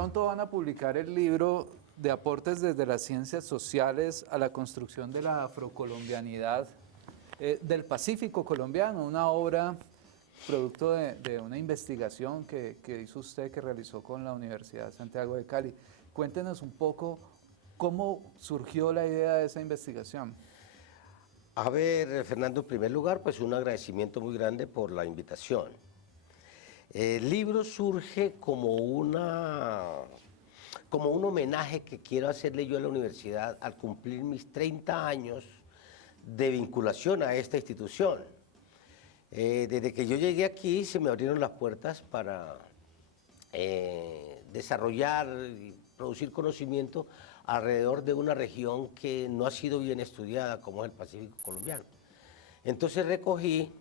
pronto van a publicar el libro de aportes desde las ciencias sociales a la construcción de la afrocolombianidad del Pacífico colombiano, una obra producto de una investigación que hizo usted, que realizó con la Universidad de Santiago de Cali. Cuéntenos un poco cómo surgió la idea de esa investigación. A ver, Fernando, en primer lugar, pues un agradecimiento muy grande por la invitación. El libro surge como un homenaje que quiero hacerle yo a la universidad al cumplir mis 30 años de vinculación a esta institución. Desde que yo llegué aquí se me abrieron las puertas para desarrollar y producir conocimiento alrededor de una región que no ha sido bien estudiada, como es el Pacífico colombiano. Entonces recogí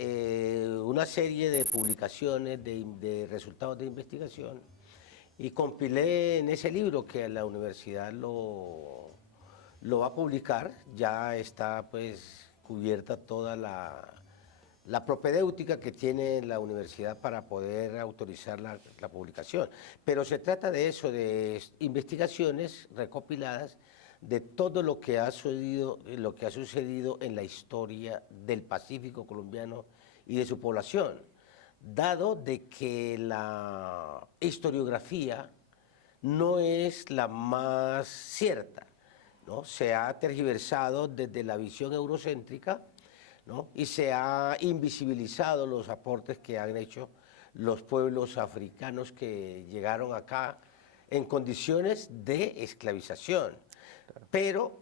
una serie de publicaciones, de resultados de investigación, y compilé en ese libro que la universidad lo va a publicar. Ya está pues cubierta toda la propedéutica que tiene la universidad para poder autorizar la publicación. Pero se trata de eso, de investigaciones recopiladas de todo lo que ha sucedido en la historia del Pacífico colombiano y de su población, dado de que la historiografía no es la más cierta, ¿no? Se ha tergiversado desde la visión eurocéntrica, ¿no? Y se ha invisibilizado los aportes que han hecho los pueblos africanos que llegaron acá en condiciones de esclavización. Pero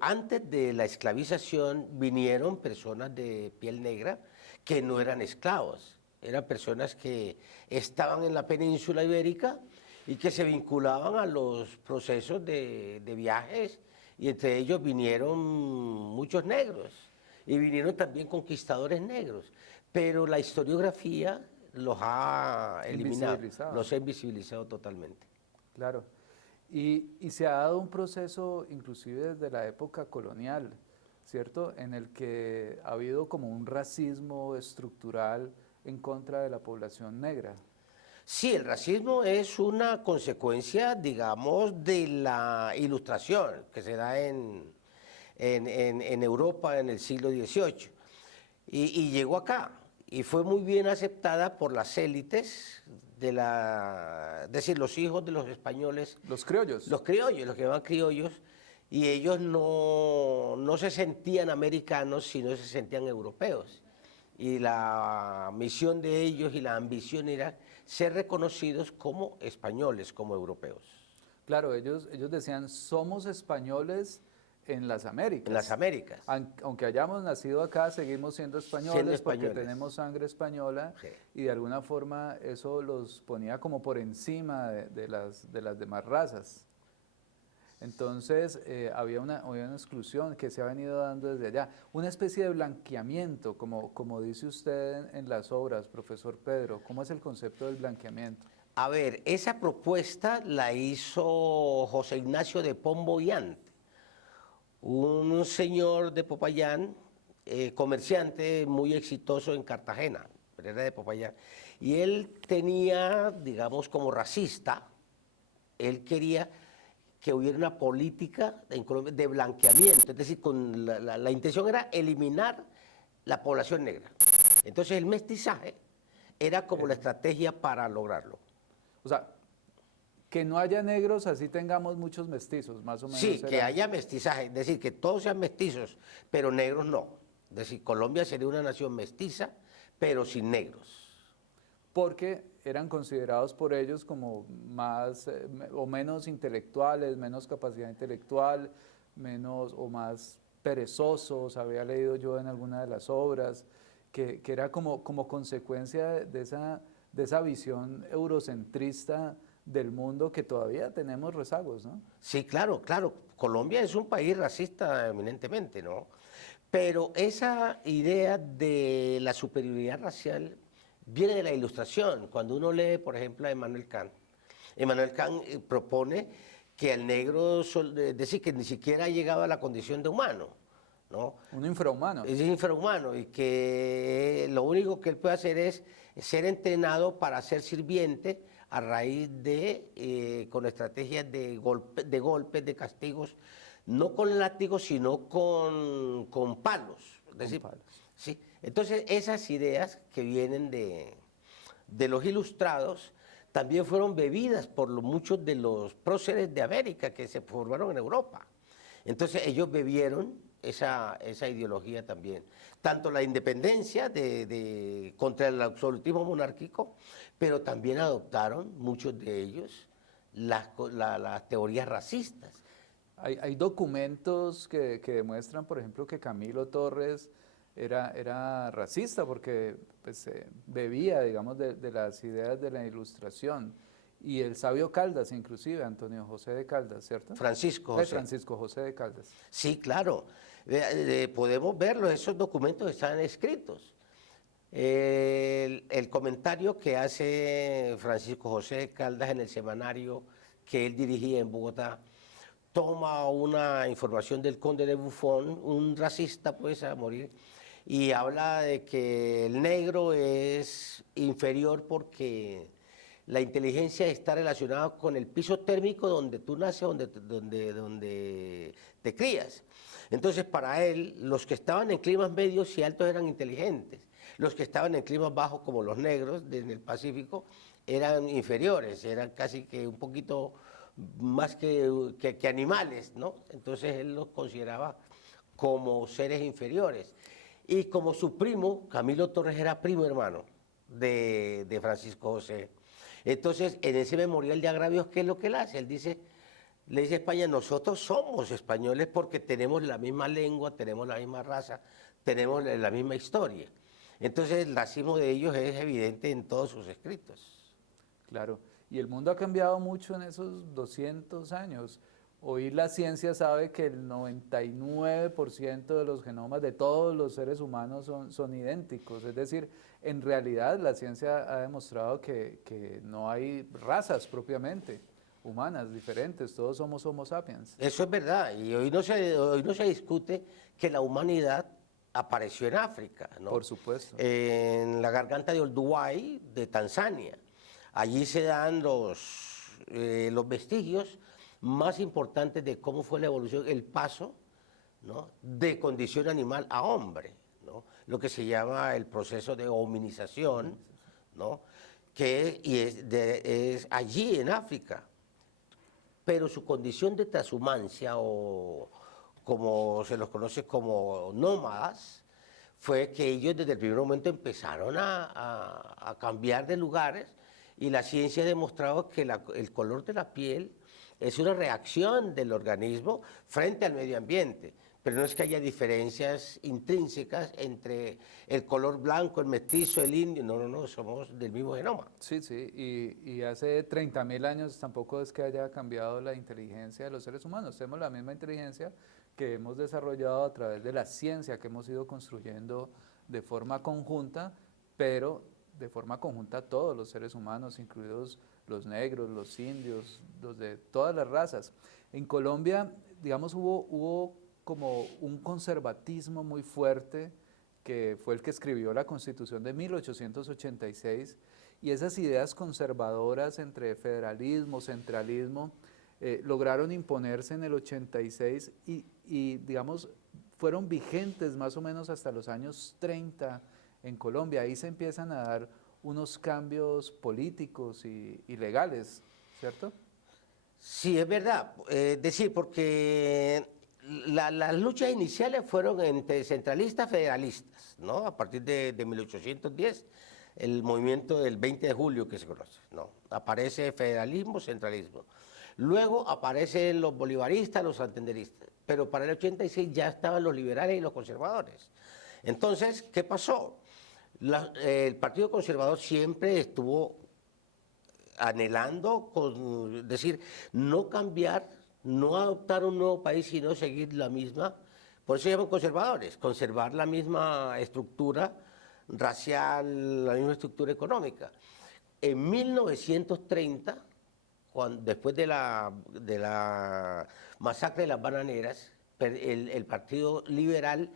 antes de la esclavización vinieron personas de piel negra que no eran esclavos, eran personas que estaban en la península ibérica y que se vinculaban a los procesos de viajes, y entre ellos vinieron muchos negros y vinieron también conquistadores negros, pero la historiografía los ha eliminado, los ha invisibilizado totalmente. Claro. Y se ha dado un proceso, inclusive desde la época colonial, ¿cierto?, en el que ha habido como un racismo estructural en contra de la población negra. Sí, el racismo es una consecuencia, digamos, de la ilustración que se da en Europa en el siglo XVIII. Y llegó acá y fue muy bien aceptada por las élites es decir, los hijos de los españoles. Los criollos. Los criollos, los que llaman criollos, y ellos no se sentían americanos, sino se sentían europeos. Y la misión de ellos y la ambición era ser reconocidos como españoles, como europeos. Claro, ellos decían, somos españoles en las Américas. En las Américas. Aunque hayamos nacido acá, seguimos siendo españoles, porque tenemos sangre española, sí. Y de alguna forma eso los ponía como por encima de las demás razas. Entonces había una exclusión que se ha venido dando desde allá, una especie de blanqueamiento, como dice usted en las obras, profesor Pedro. ¿Cómo es el concepto del blanqueamiento? A ver, esa propuesta la hizo José Ignacio de Pombo y Ante, un señor de Popayán, comerciante muy exitoso en Cartagena, pero era de Popayán, y él tenía, digamos, como racista, él quería que hubiera una política en Colombia de blanqueamiento, es decir, con la intención era eliminar la población negra. Entonces el mestizaje era como la estrategia para lograrlo. O sea, que no haya negros, así tengamos muchos mestizos, más o menos. Sí, que haya mestizaje, es decir, que todos sean mestizos, pero negros no. Es decir, Colombia sería una nación mestiza, pero sin negros. Porque eran considerados por ellos como más o menos intelectuales, menos capacidad intelectual, menos o más perezosos, había leído yo en alguna de las obras, que era como consecuencia de esa visión eurocentrista del mundo, que todavía tenemos rezagos, ¿no? Sí, claro, claro. Colombia es un país racista eminentemente, ¿no? Pero esa idea de la superioridad racial viene de la Ilustración. Cuando uno lee, por ejemplo, a Immanuel Kant propone que el negro, es decir, que ni siquiera ha llegado a la condición de humano, ¿no? Un infrahumano. Es infrahumano y que lo único que él puede hacer es ser entrenado para ser sirviente a raíz de, con estrategias de golpes, de castigos, no con látigos, sino con palos. Es decir, palos. Sí. Entonces, esas ideas que vienen de los ilustrados también fueron bebidas por muchos de los próceres de América que se formaron en Europa. Entonces, ellos bebieron esa ideología también. Tanto la independencia contra el absolutismo monárquico, pero también adoptaron muchos de ellos las teorías racistas. Hay documentos que demuestran, por ejemplo, que Camilo Torres era racista porque pues, bebía, digamos, de las ideas de la Ilustración. Y el sabio Caldas, inclusive, Antonio José de Caldas, ¿cierto? Francisco José. Francisco José de Caldas. Sí, claro. Podemos verlo, esos documentos están escritos. El comentario que hace Francisco José de Caldas en el semanario que él dirigía en Bogotá, toma una información del conde de Buffon, un racista pues a morir, y habla de que el negro es inferior porque la inteligencia está relacionada con el piso térmico donde tú naces, donde te crías. Entonces, para él, los que estaban en climas medios y altos eran inteligentes. Los que estaban en climas bajos, como los negros en el Pacífico, eran inferiores, eran casi que un poquito más que animales, ¿no? Entonces, él los consideraba como seres inferiores. Y como su primo, Camilo Torres, era primo hermano de Francisco José. Entonces, en ese memorial de agravios, ¿qué es lo que él hace? Él dice, le dice a España, nosotros somos españoles porque tenemos la misma lengua, tenemos la misma raza, tenemos la misma historia. Entonces, el racismo de ellos es evidente en todos sus escritos. Claro, y el mundo ha cambiado mucho en esos 200 años. Hoy la ciencia sabe que el 99% de los genomas de todos los seres humanos son idénticos. Es decir, en realidad la ciencia ha demostrado que no hay razas propiamente humanas diferentes, todos somos Homo sapiens. Eso es verdad, y hoy no se discute que la humanidad apareció en África, ¿no? Por supuesto. En la garganta de Olduvai, de Tanzania. Allí se dan los vestigios más importantes de cómo fue la evolución, el paso, ¿no?, de condición animal a hombre, ¿no?, lo que se llama el proceso de hominización, ¿no?, es allí en África. Pero su condición de transhumancia, o como se los conoce como nómadas, fue que ellos desde el primer momento empezaron a cambiar de lugares, y la ciencia ha demostrado que el color de la piel es una reacción del organismo frente al medio ambiente, pero no es que haya diferencias intrínsecas entre el color blanco, el mestizo, el indio, no, somos del mismo genoma. Sí, y hace 30.000 años tampoco es que haya cambiado la inteligencia de los seres humanos, tenemos la misma inteligencia que hemos desarrollado a través de la ciencia que hemos ido construyendo de forma conjunta, pero de forma conjunta todos los seres humanos, incluidos los negros, los indios, los de todas las razas. En Colombia, digamos, hubo como un conservatismo muy fuerte, que fue el que escribió la Constitución de 1886, y esas ideas conservadoras entre federalismo, centralismo, lograron imponerse en el 86 y, digamos, fueron vigentes más o menos hasta los años 30 en Colombia. Ahí se empiezan a dar unos cambios políticos y legales, ¿cierto? Sí, es verdad. Decir, porque las luchas iniciales fueron entre centralistas y federalistas, ¿no? A partir de 1810, el movimiento del 20 de julio que se conoce, ¿no? Aparece federalismo, centralismo. Luego aparecen los bolivaristas, los santanderistas, pero para el 86 ya estaban los liberales y los conservadores. Entonces, ¿qué pasó? El Partido Conservador siempre estuvo anhelando, decir, no cambiar, no adoptar un nuevo país, sino seguir la misma, por eso se llaman conservadores, conservar la misma estructura racial, la misma estructura económica. En 1930, después de la masacre de las bananeras, el Partido Liberal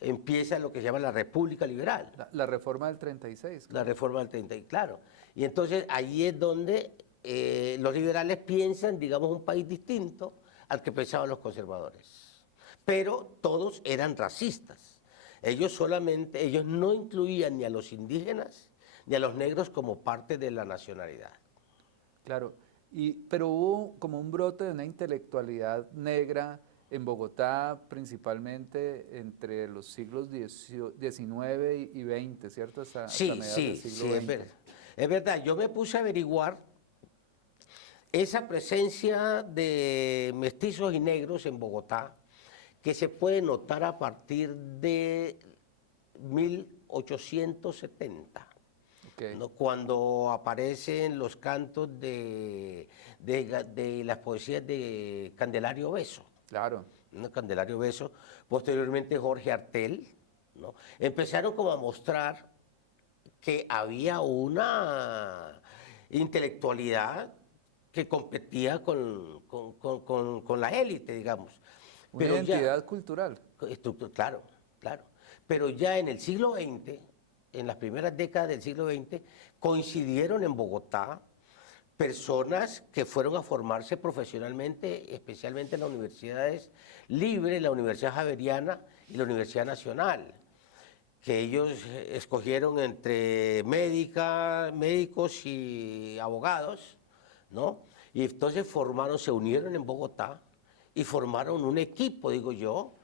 empieza lo que se llama la República Liberal. La reforma del 36. Claro. La reforma del 36, claro. Y entonces ahí es donde los liberales piensan, digamos, un país distinto al que pensaban los conservadores. Pero todos eran racistas. Ellos no incluían ni a los indígenas ni a los negros como parte de la nacionalidad. Claro, pero hubo como un brote de una intelectualidad negra en Bogotá, principalmente entre los siglos XIX y XX, ¿cierto? Hasta mediados del siglo XX. Es verdad. Yo me puse a averiguar esa presencia de mestizos y negros en Bogotá, que se puede notar a partir de 1870. Okay. ¿No? Cuando aparecen los cantos de las poesías de Candelario Beso. Claro. ¿No? Candelario Beso, posteriormente Jorge Artel, ¿no? Empezaron como a mostrar que había una intelectualidad que competía con la élite, digamos. Una identidad cultural. Claro, claro. Pero ya en el siglo XX, en las primeras décadas del siglo XX, coincidieron en Bogotá personas que fueron a formarse profesionalmente, especialmente en las universidades libres, la Universidad Javeriana y la Universidad Nacional, que ellos escogieron entre médicos y abogados, ¿no? Y entonces se unieron en Bogotá y formaron un equipo, digo yo,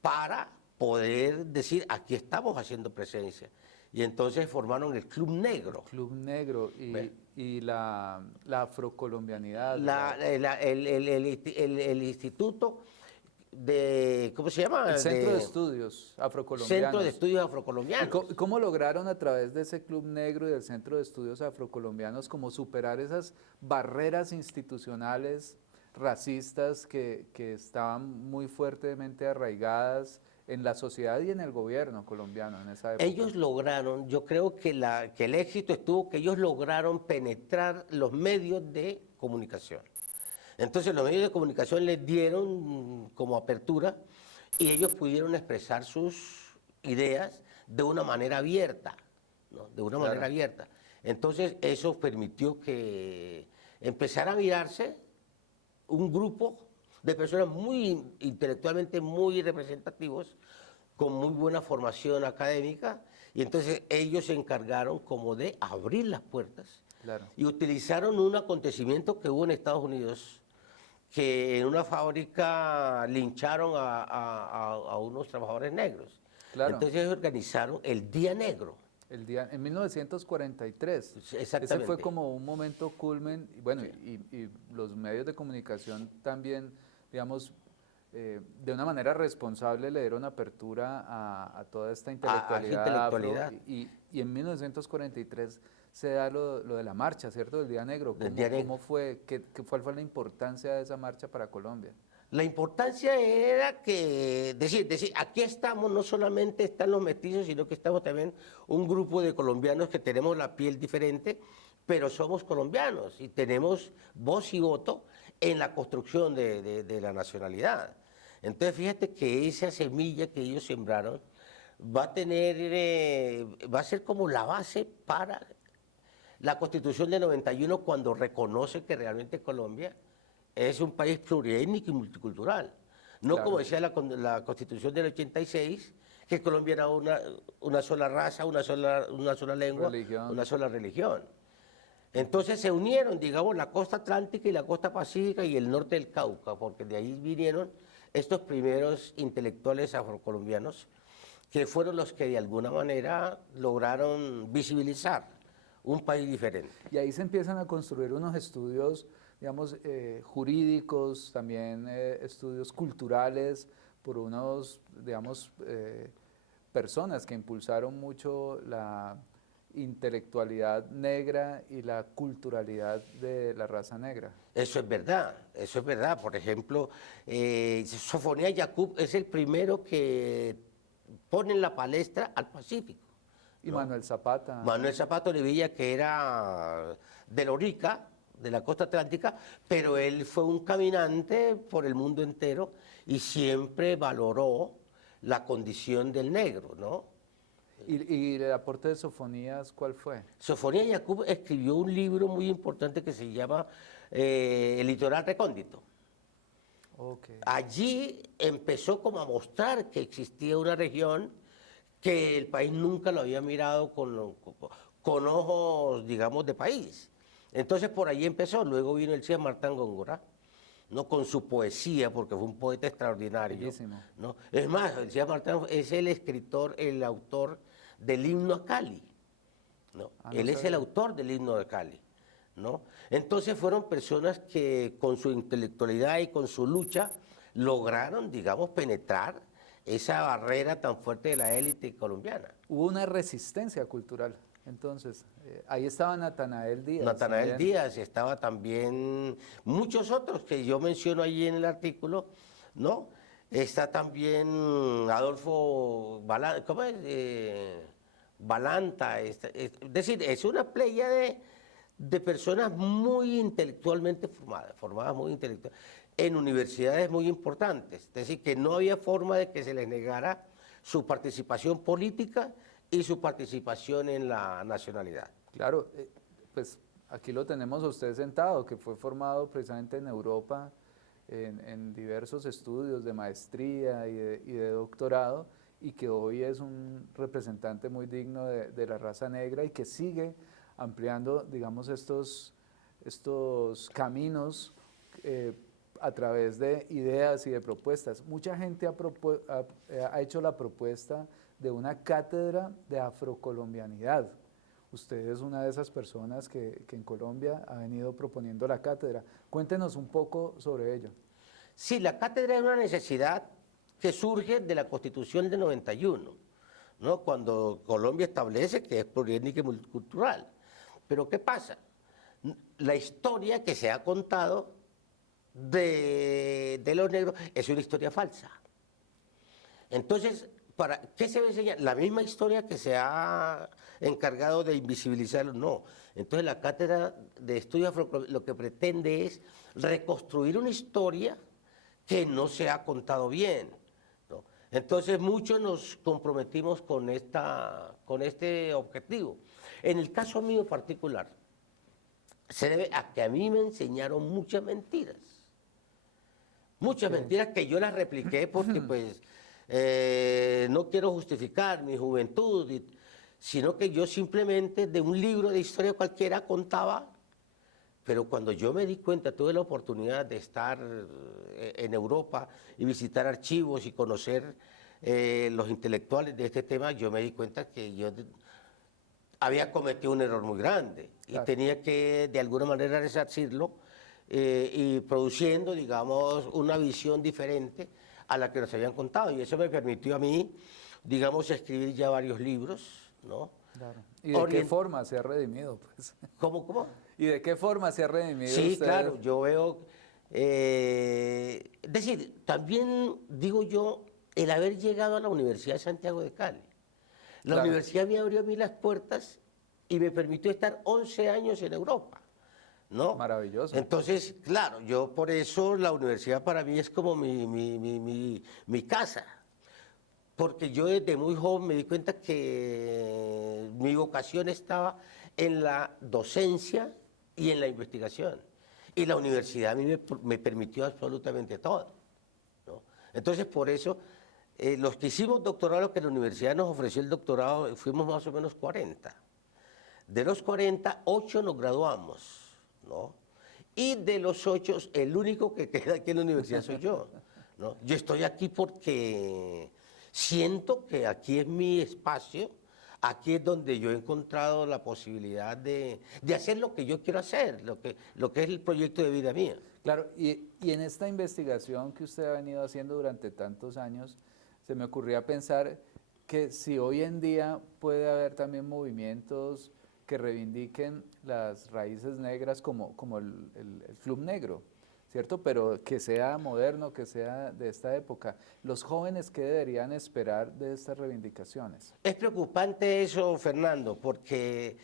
para poder decir, aquí estamos haciendo presencia. Y entonces formaron el Club Negro. Club Negro y la afrocolombianidad. El instituto de, ¿cómo se llama? El Centro de Estudios Afrocolombianos. Centro de Estudios Afrocolombianos. ¿Cómo lograron a través de ese Club Negro y del Centro de Estudios Afrocolombianos como superar esas barreras institucionales racistas que estaban muy fuertemente arraigadas en la sociedad y en el gobierno colombiano en esa época? Ellos lograron, yo creo que el éxito estuvo que ellos lograron penetrar los medios de comunicación. Entonces los medios de comunicación les dieron como apertura y ellos pudieron expresar sus ideas de una manera abierta, ¿no? De una manera abierta. Entonces eso permitió que empezara a mirarse un grupo de personas intelectualmente muy representativos, con muy buena formación académica, y entonces ellos se encargaron como de abrir las puertas y utilizaron un acontecimiento que hubo en Estados Unidos, que en una fábrica lincharon a unos trabajadores negros. Entonces ellos organizaron el Día Negro. En 1943. Exactamente. Ese fue como un momento culmen, bueno, y los medios de comunicación también, digamos, de una manera responsable le dieron apertura a toda esta intelectualidad. Y en 1943 se da lo de la marcha, ¿cierto? Del Día Negro. ¿Cómo fue? ¿Cuál fue la importancia de esa marcha para Colombia? La importancia era que, decir, aquí estamos, no solamente están los mestizos, sino que estamos también un grupo de colombianos que tenemos la piel diferente, pero somos colombianos y tenemos voz y voto en la construcción de la nacionalidad. Entonces fíjate que esa semilla que ellos sembraron va a ser como la base para la Constitución del 91, cuando reconoce que realmente Colombia es un país pluriétnico y multicultural. No como decía la Constitución del 86, que Colombia era una sola raza, una sola lengua, una sola religión. Entonces se unieron, digamos, la costa atlántica y la costa pacífica y el norte del Cauca, porque de ahí vinieron estos primeros intelectuales afrocolombianos, que fueron los que de alguna manera lograron visibilizar un país diferente. Y ahí se empiezan a construir unos estudios, digamos, jurídicos, también estudios culturales, por unos, digamos, personas que impulsaron mucho la intelectualidad negra y la culturalidad de la raza negra. Eso es verdad, eso es verdad. Por ejemplo, Sofonía Yaqub es el primero que pone en la palestra al Pacífico. Y ¿no? Manuel Zapata. Manuel Zapata Olivilla, que era de Lorica, de la costa atlántica, pero él fue un caminante por el mundo entero y siempre valoró la condición del negro, ¿no? ¿Y el aporte de Sofonías cuál fue? Sofonías Yacub escribió un libro muy importante que se llama El litoral recóndito. Okay. Allí empezó como a mostrar que existía una región que el país nunca lo había mirado con ojos, digamos, de país. Entonces por ahí empezó, luego vino el Cía Martán Góngora, ¿no? Con su poesía, porque fue un poeta extraordinario. Bellísimo. ¿No? Es más, el Cía Martán es el escritor, el autor del himno a Cali. ¿No? Él es el autor del himno de Cali. ¿No? Entonces fueron personas que con su intelectualidad y con su lucha lograron, digamos, penetrar esa barrera tan fuerte de la élite colombiana. Hubo una resistencia cultural, entonces, ahí estaba Natanael Díaz. Natanael Díaz, estaba también muchos otros que yo menciono allí en el artículo, ¿no? Está también Adolfo Balanta, ¿cómo es? Balanta, es decir, es una playa de personas muy intelectualmente formadas muy intelectualmente, en universidades muy importantes. Es decir, que no había forma de que se les negara su participación política y su participación en la nacionalidad. Claro, pues aquí lo tenemos a usted sentado, que fue formado precisamente en Europa en diversos estudios de maestría y de doctorado, y que hoy es un representante muy digno de la raza negra y que sigue ampliando, digamos, estos caminos a través de ideas y de propuestas. Mucha gente ha hecho la propuesta de una cátedra de afrocolombianidad. Usted es una de esas personas que en Colombia ha venido proponiendo la cátedra. Cuéntenos un poco sobre ello. Sí, la cátedra es una necesidad que surge de la Constitución de 91, ¿no? Cuando Colombia establece que es pluriétnica y multicultural. Pero ¿qué pasa? La historia que se ha contado de los negros es una historia falsa. Entonces, ¿para qué se va a enseñar? La misma historia que se ha encargado de invisibilizarlo, no. Entonces la cátedra de estudio afrocolombiano lo que pretende es reconstruir una historia que no se ha contado bien, ¿no? Entonces muchos nos comprometimos con este objetivo. En el caso mío particular, se debe a que a mí me enseñaron muchas mentiras. Muchas mentiras que yo las repliqué porque pues no quiero justificar mi juventud, sino que yo simplemente de un libro de historia cualquiera contaba, pero cuando yo me di cuenta, tuve la oportunidad de estar en Europa y visitar archivos y conocer los intelectuales de este tema, yo me di cuenta que yo había cometido un error muy grande y tenía que de alguna manera resarcirlo y produciendo, digamos, una visión diferente a la que nos habían contado. Y eso me permitió a mí, digamos, escribir ya varios libros, ¿no? Claro. ¿Y de qué forma se ha redimido, pues? ¿Cómo? ¿Y de qué forma se ha redimido Sí, usted? claro, yo veo... es decir, también digo yo, el haber llegado a la Universidad de Santiago de Cali. La universidad me abrió a mí las puertas y me permitió estar 11 años en Europa, ¿no? Maravilloso. Entonces, claro, yo por eso la universidad para mí es como mi casa, porque yo desde muy joven me di cuenta que mi vocación estaba en la docencia y en la investigación, y la universidad a mí me permitió absolutamente todo, ¿no? Entonces, por eso, los que hicimos doctorado, que la universidad nos ofreció el doctorado, fuimos más o menos 40. De los 40, 8 nos graduamos, ¿no? Y de los 8, el único que queda aquí en la universidad soy yo, ¿no? Yo estoy aquí porque siento que aquí es mi espacio, aquí es donde yo he encontrado la posibilidad de hacer lo que yo quiero hacer, lo que es el proyecto de vida mía. Claro, y en esta investigación que usted ha venido haciendo durante tantos años, se me ocurría pensar que si hoy en día puede haber también movimientos que reivindiquen las raíces negras como el Club Negro, ¿cierto? Pero que sea moderno, que sea de esta época. ¿Los jóvenes qué deberían esperar de estas reivindicaciones? Es preocupante eso, Fernando, porque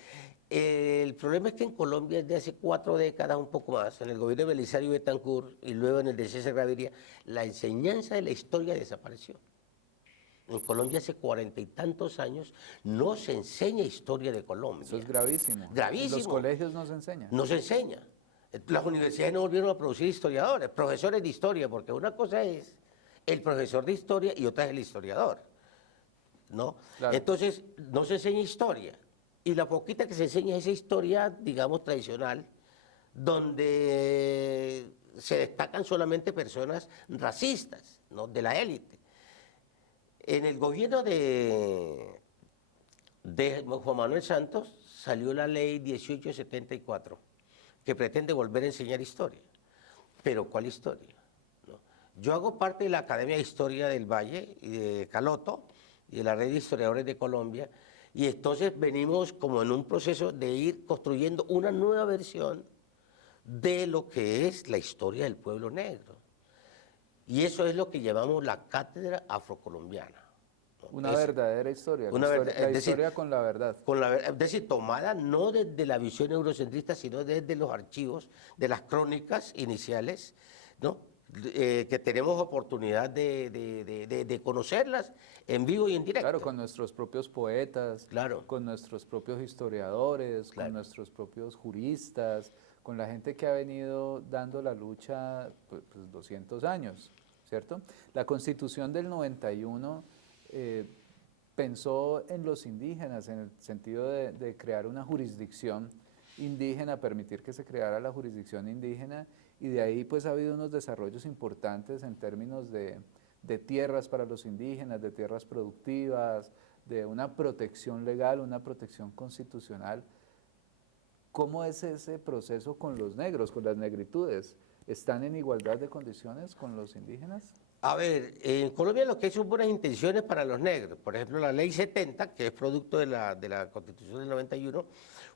El problema es que en Colombia desde hace 4 décadas, un poco más, en el gobierno de Belisario Betancur y luego en el de César Gaviria, la enseñanza de la historia desapareció. En Colombia hace 40 y tantos años no se enseña historia de Colombia. Eso es gravísimo. Gravísimo. En los colegios no se enseña. No se enseña. Las universidades no volvieron a producir historiadores, profesores de historia, porque una cosa es el profesor de historia y otra es el historiador, ¿no? Claro. Entonces, no se enseña historia. Y la poquita que se enseña es esa historia, digamos, tradicional, donde se destacan solamente personas racistas, ¿no?, de la élite. En el gobierno de Juan Manuel Santos salió la ley 1874, que pretende volver a enseñar historia. Pero ¿cuál historia? ¿No? Yo hago parte de la Academia de Historia del Valle y de Caloto y de la Red de Historiadores de Colombia, y entonces venimos como en un proceso de ir construyendo una nueva versión de lo que es la historia del pueblo negro. Y eso es lo que llamamos la cátedra afrocolombiana. ¿No? Una verdadera historia, la historia con la verdad. Es decir, tomada no desde la visión eurocentrista, sino desde los archivos de las crónicas iniciales, ¿no?, que tenemos oportunidad de conocerlas en vivo y en directo. Claro, con nuestros propios poetas, claro, con nuestros propios historiadores, claro, con nuestros propios juristas, con la gente que ha venido dando la lucha pues 200 años, ¿cierto? La Constitución del 91 pensó en los indígenas en el sentido de crear una jurisdicción indígena, permitir que se creara la jurisdicción indígena, y de ahí pues ha habido unos desarrollos importantes en términos de tierras para los indígenas, de tierras productivas, de una protección legal, una protección constitucional. ¿Cómo es ese proceso con los negros, con las negritudes? ¿Están en igualdad de condiciones con los indígenas? A ver, en Colombia lo que hay son buenas intenciones para los negros. Por ejemplo, la Ley 70, que es producto de la Constitución del 91,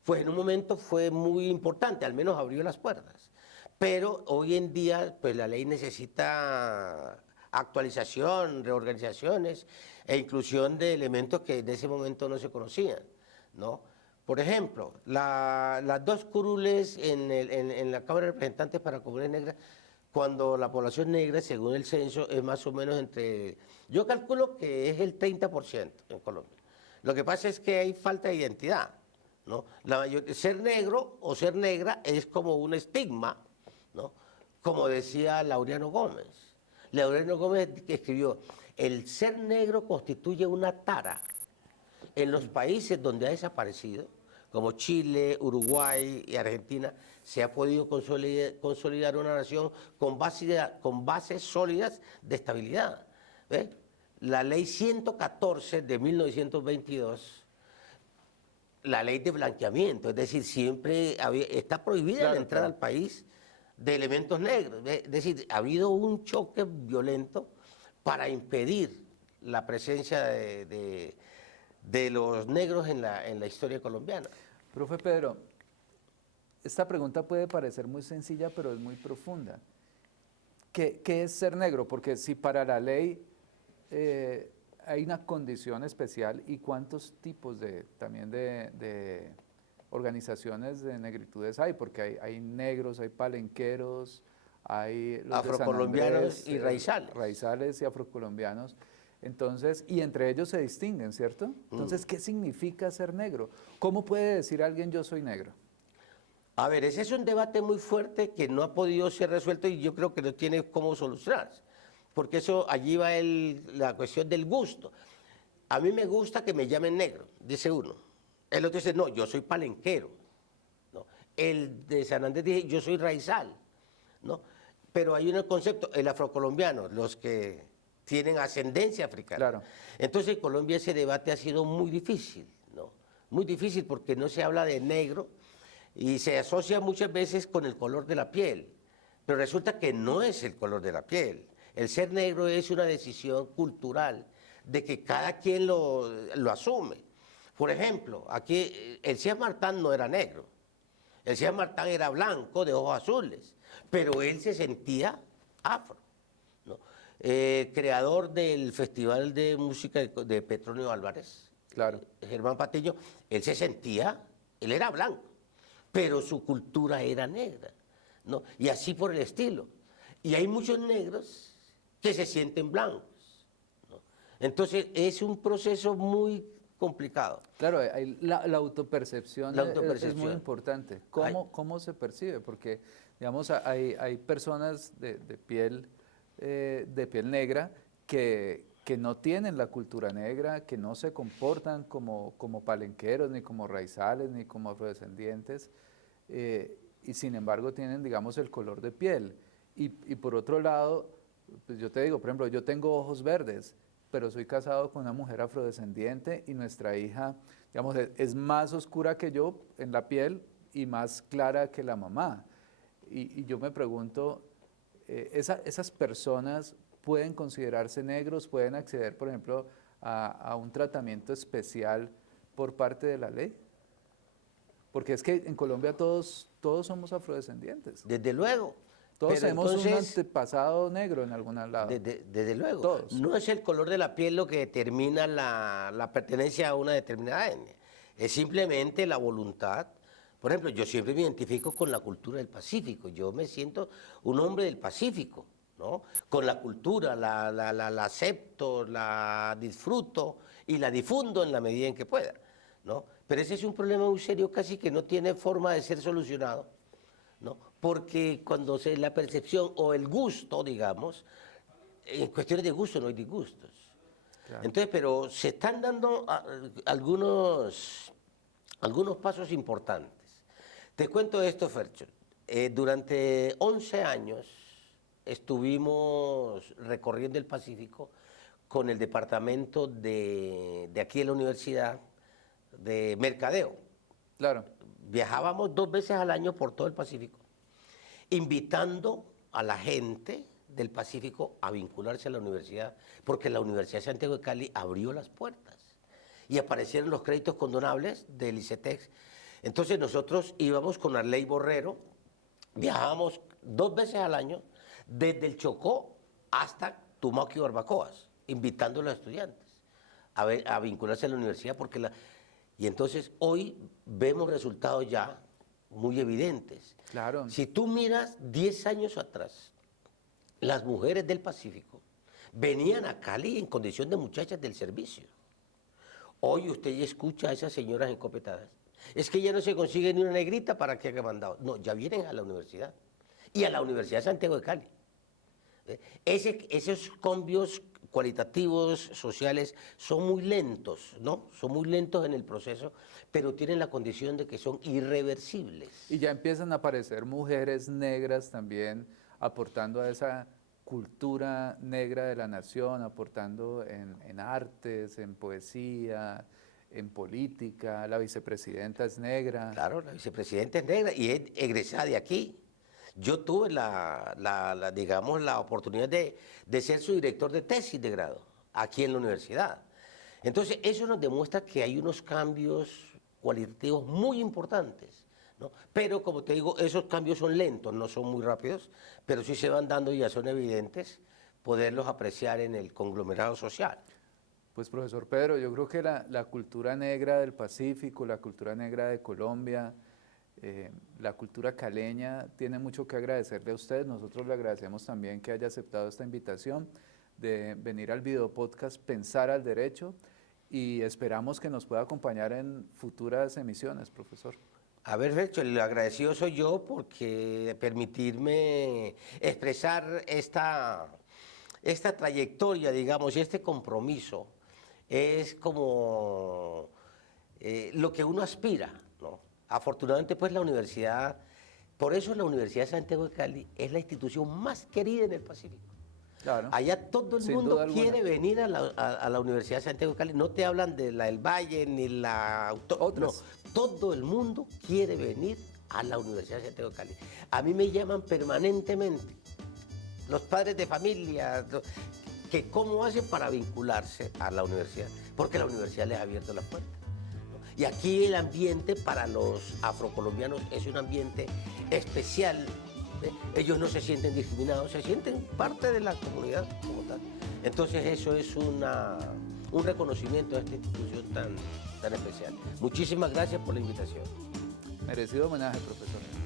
pues en un momento fue muy importante, al menos abrió las puertas. Pero hoy en día, pues la ley necesita actualización, reorganizaciones e inclusión de elementos que en ese momento no se conocían, ¿no? Por ejemplo, las 2 curules en la Cámara de Representantes para comunidades negras, cuando la población negra, según el censo, es más o menos entre, yo calculo que es el 30% en Colombia. Lo que pasa es que hay falta de identidad, ¿no? Ser negro o ser negra es como un estigma, ¿no? Como decía Laureano Gómez. Laureano Gómez escribió, el ser negro constituye una tara en los países donde ha desaparecido, como Chile, Uruguay y Argentina, se ha podido consolidar una nación con bases sólidas de estabilidad. ¿Ves? La ley 114 de 1922, la ley de blanqueamiento, es decir, siempre está prohibida la entrada al país de elementos negros. Es decir, ha habido un choque violento para impedir la presencia de los negros en la historia colombiana. Profe Pedro, esta pregunta puede parecer muy sencilla, pero es muy profunda. ¿Qué es ser negro? Porque si para la ley hay una condición especial, ¿y cuántos tipos también de organizaciones de negritudes hay? Porque hay negros, hay palenqueros, hay los afrocolombianos y raizales. Raizales y afrocolombianos. Entonces, y entre ellos se distinguen, ¿cierto? Entonces, ¿qué significa ser negro? ¿Cómo puede decir alguien yo soy negro? A ver, ese es un debate muy fuerte que no ha podido ser resuelto y yo creo que no tiene cómo solucionarse, porque eso allí va la cuestión del gusto. A mí me gusta que me llamen negro, dice uno. El otro dice, no, yo soy palenquero. ¿No? El de San Andrés dice, yo soy raizal. ¿No? Pero hay un concepto, el afrocolombiano, los que tienen ascendencia africana. Claro. Entonces en Colombia ese debate ha sido muy difícil, ¿no? Muy difícil porque no se habla de negro y se asocia muchas veces con el color de la piel, pero resulta que no es el color de la piel. El ser negro es una decisión cultural de que cada quien lo asume. Por ejemplo, aquí el Cía Martán no era negro, el Cía Martán era blanco, de ojos azules, pero él se sentía afro. Creador del Festival de Música de Petronio Álvarez, claro, Germán Patiño, él se sentía él era blanco, pero su cultura era negra, ¿no? Y así por el estilo. Y hay muchos negros que se sienten blancos, ¿no? Entonces es un proceso muy complicado. Claro, la autopercepción, es muy importante. ¿Cómo se percibe? Porque, digamos, hay personas de piel negra que no tienen la cultura negra, que no se comportan como palenqueros, ni como raizales, ni como afrodescendientes, y sin embargo tienen, digamos, el color de piel. Y por otro lado, pues yo te digo, por ejemplo, yo tengo ojos verdes, pero soy casado con una mujer afrodescendiente y nuestra hija, digamos, es más oscura que yo en la piel y más clara que la mamá. Y yo me pregunto, ¿esas personas pueden considerarse negros, pueden acceder, por ejemplo, a un tratamiento especial por parte de la ley? Porque es que en Colombia todos somos afrodescendientes. Desde luego. Todos tenemos un antepasado negro en algún lado. Desde luego. Todos. No es el color de la piel lo que determina la pertenencia a una determinada etnia. Es simplemente la voluntad. Por ejemplo, yo siempre me identifico con la cultura del Pacífico. Yo me siento un hombre del Pacífico, ¿no? Con la cultura, la acepto, la disfruto y la difundo en la medida en que pueda, ¿no? Pero ese es un problema muy serio, casi que no tiene forma de ser solucionado, ¿no? Porque cuando la percepción o el gusto, digamos, en cuestiones de gusto no hay disgustos. Claro. Entonces, pero se están dando algunos pasos importantes. Te cuento esto, Fercho. Durante 11 años estuvimos recorriendo el Pacífico con el departamento de aquí de la universidad de mercadeo. Claro. Viajábamos 2 veces al año por todo el Pacífico, invitando a la gente del Pacífico a vincularse a la universidad, porque la Universidad de Santiago de Cali abrió las puertas y aparecieron los créditos condonables del ICETEX. Entonces nosotros íbamos con Arley Borrero, viajábamos 2 veces al año desde el Chocó hasta Tumaco y Barbacoas, invitando a los estudiantes a vincularse a la universidad, y entonces hoy vemos resultados ya muy evidentes. Claro. Si tú miras 10 años atrás, las mujeres del Pacífico venían a Cali en condición de muchachas del servicio. Hoy usted ya escucha a esas señoras encopetadas. Es que ya no se consigue ni una negrita para que haga mandado. No, ya vienen a la universidad. Y a la Universidad de Santiago de Cali. Esos cambios cualitativos, sociales, son muy lentos, ¿no? Son muy lentos en el proceso, pero tienen la condición de que son irreversibles. Y ya empiezan a aparecer mujeres negras también aportando a esa cultura negra de la nación, aportando en artes, en poesía, en política. La vicepresidenta es negra. Claro, la vicepresidenta es negra y es egresada de aquí. Yo tuve digamos, la oportunidad de ser su director de tesis de grado aquí en la universidad. Entonces, eso nos demuestra que hay unos cambios cualitativos muy importantes, ¿no? Pero, como te digo, esos cambios son lentos, no son muy rápidos, pero sí se van dando y ya son evidentes poderlos apreciar en el conglomerado social. Pues, profesor Pedro, yo creo que la cultura negra del Pacífico, la cultura negra de Colombia, la cultura caleña tiene mucho que agradecerle a usted. Nosotros le agradecemos también que haya aceptado esta invitación de venir al video podcast Pensar al Derecho y esperamos que nos pueda acompañar en futuras emisiones, profesor. A ver, Fercho, el agradecido soy yo porque permitirme expresar esta trayectoria, digamos, y este compromiso es como lo que uno aspira, ¿no? Afortunadamente, pues la universidad, por eso la Universidad de Santiago de Cali es la institución más querida en el Pacífico. Claro. Allá todo el mundo quiere venir a la Universidad de Santiago de Cali. No te hablan de la del Valle ni la... No, todo el mundo quiere venir a la Universidad de Santiago de Cali. A mí me llaman permanentemente los padres de familia, que cómo hacen para vincularse a la universidad, porque la universidad les ha abierto las puertas. Y aquí el ambiente para los afrocolombianos es un ambiente especial. Ellos no se sienten discriminados, se sienten parte de la comunidad como tal. Entonces eso es un reconocimiento a esta institución tan especial. Muchísimas gracias por la invitación. Merecido homenaje, profesor.